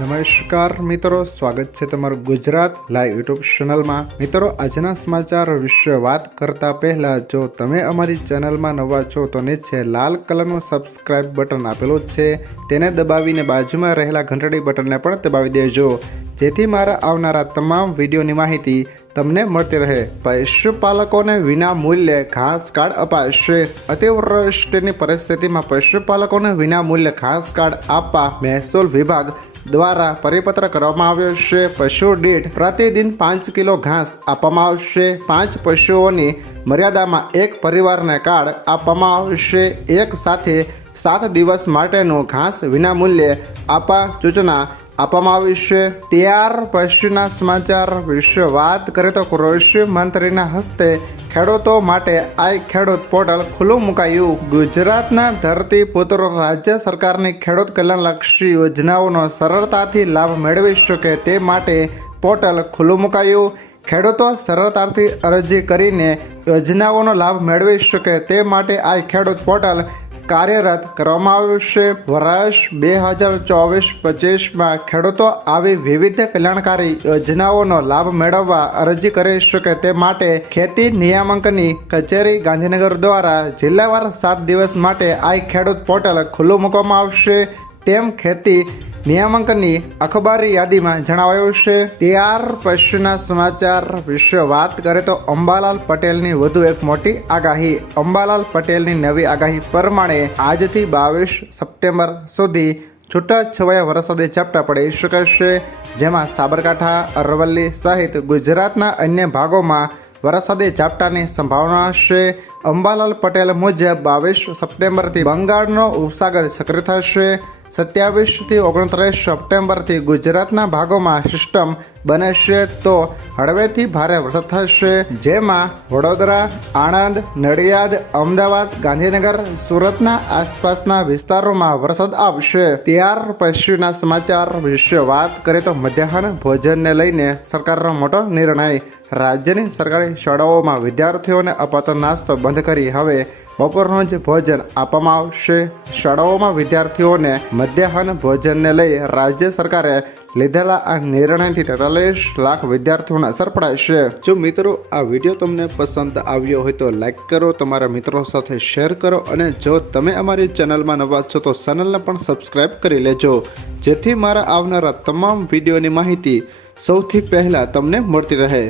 નમસ્કાર મિત્રો, સ્વાગત છે તમારું ગુજરાત લાઈવ યુટ્યુબ ચેનલમાં। મિત્રો, આજના સમાચાર વિશે વાત કરતા પહેલા જો તમે અમારી ચેનલમાં નવા છો તો નીચે લાલ કલરનું સબસ્ક્રાઇબ બટન આપેલું છે, તેને દબાવીને બાજુમાં રહેલા ઘંટડી બટનને પણ દબાવી દેજો, જેથી મારા આવનારા તમામ વિડીયોની માહિતી તમને મળતી રહે। પશુપાલકોને વિના મૂલ્યે ઘાસ કાર્ડ અપાશે। અતિવૃષ્ટિની પરિસ્થિતિમાં પશુપાલકોને વિના મૂલ્યે ઘાસ કાર્ડ આપવા મહેસૂલ વિભાગ દ્વારા પરિપત્ર કરવામાં આવ્યો છે। પશુ દીઠ પ્રતિદિન 5 કિલો ઘાસ આપવામાં આવશે। 5 પશુઓની મર્યાદામાં એક પરિવારને કાર્ડ આપવામાં આવશે। એક સાથે 7 દિવસ માટેનું ઘાસ વિના મૂલ્યે આપવા સૂચના આપવામાં આવી છે। ત્યાર પછીના સમાચાર વિશે વાત કરીએ તો કૃષિ મંત્રીના હસ્તે ખેડૂતો માટે આઈ ખેડૂત પોર્ટલ ખુલ્લું મુકાયું। ગુજરાતના ધરતીપુત્રો રાજ્ય સરકારની ખેડૂત કલ્યાણલક્ષી યોજનાઓનો સરળતાથી લાભ મેળવી શકે તે માટે પોર્ટલ ખુલ્લું મુકાયું। ખેડૂતો સરળતાથી અરજી કરીને યોજનાઓનો લાભ મેળવી શકે તે માટે આઈ ખેડૂત પોર્ટલ કાર્યરત કરવામાં આવ્યું છે। વર્ષ 2024-25માં ખેડૂતો આવી વિવિધ કલ્યાણકારી યોજનાઓનો લાભ મેળવવા અરજી કરી શકે તે માટે ખેતી નિયામકની કચેરી ગાંધીનગર દ્વારા જિલ્લાવાર 7 દિવસ માટે આઈ ખેડૂત પોર્ટલ ખુલ્લું મૂકવામાં આવશે, તેમ ખેતી નિયામકની અખબારી યાદીમાં જણાવાયું છે। ત્યાર પછીના સમાચાર વિશે વાત કરીએ તો અંબાલાલ પટેલની વધુ એક મોટી આગાહી। અંબાલાલ પટેલની નવી આગાહી પ્રમાણે આજથી 22 સપ્ટેમ્બર સુધી છૂટાછવાયા વરસાદી ઝાપટા પડી શકે છે, જેમાં સાબરકાંઠા, અરવલ્લી સહિત ગુજરાતના અન્ય ભાગોમાં વરસાદી ઝાપટાની સંભાવના છે। અંબાલાલ પટેલ મુજબ 22 સપ્ટેમ્બરથી બંગાળનો ઉપસાગર સક્રિય થશે। 27 થી 29 સપ્ટેમ્બરથી ગુજરાતના ભાગોમાં સિસ્ટમ બનશે તો હળવેથી ભારે વરસાદ થશે, જેમાં વડોદરા, આણંદ, નડિયાદ, અમદાવાદ, ગાંધીનગર, સુરતના આસપાસના વિસ્તારોમાં વરસાદ આવશે। ત્યાર પછીના સમાચાર વિશે વાત કરીએ તો મધ્યાહન ભોજનને લઈને સરકારનો મોટો નિર્ણય। રાજ્યની સરકારી શાળાઓમાં વિદ્યાર્થીઓને અપાતો નાસ્તો બંધ કરી હવે બપોરનું જ ભોજન આપવામાં આવશે। શાળાઓમાં વિદ્યાર્થીઓને મધ્યાહન ભોજનને લઈ રાજ્ય સરકારે લીધેલા આ નિર્ણયથી 43 લાખ વિદ્યાર્થીઓને અસર પડાશે। જો મિત્રો આ વિડીયો તમને પસંદ આવ્યો હોય તો લાઈક કરો, તમારા મિત્રો સાથે શેર કરો, અને જો તમે અમારી ચેનલમાં નવા છો તો ચેનલને પણ સબસ્ક્રાઈબ કરી લેજો, જેથી મારા આવનારા તમામ વિડીયોની માહિતી સૌથી પહેલાં તમને મળતી રહે।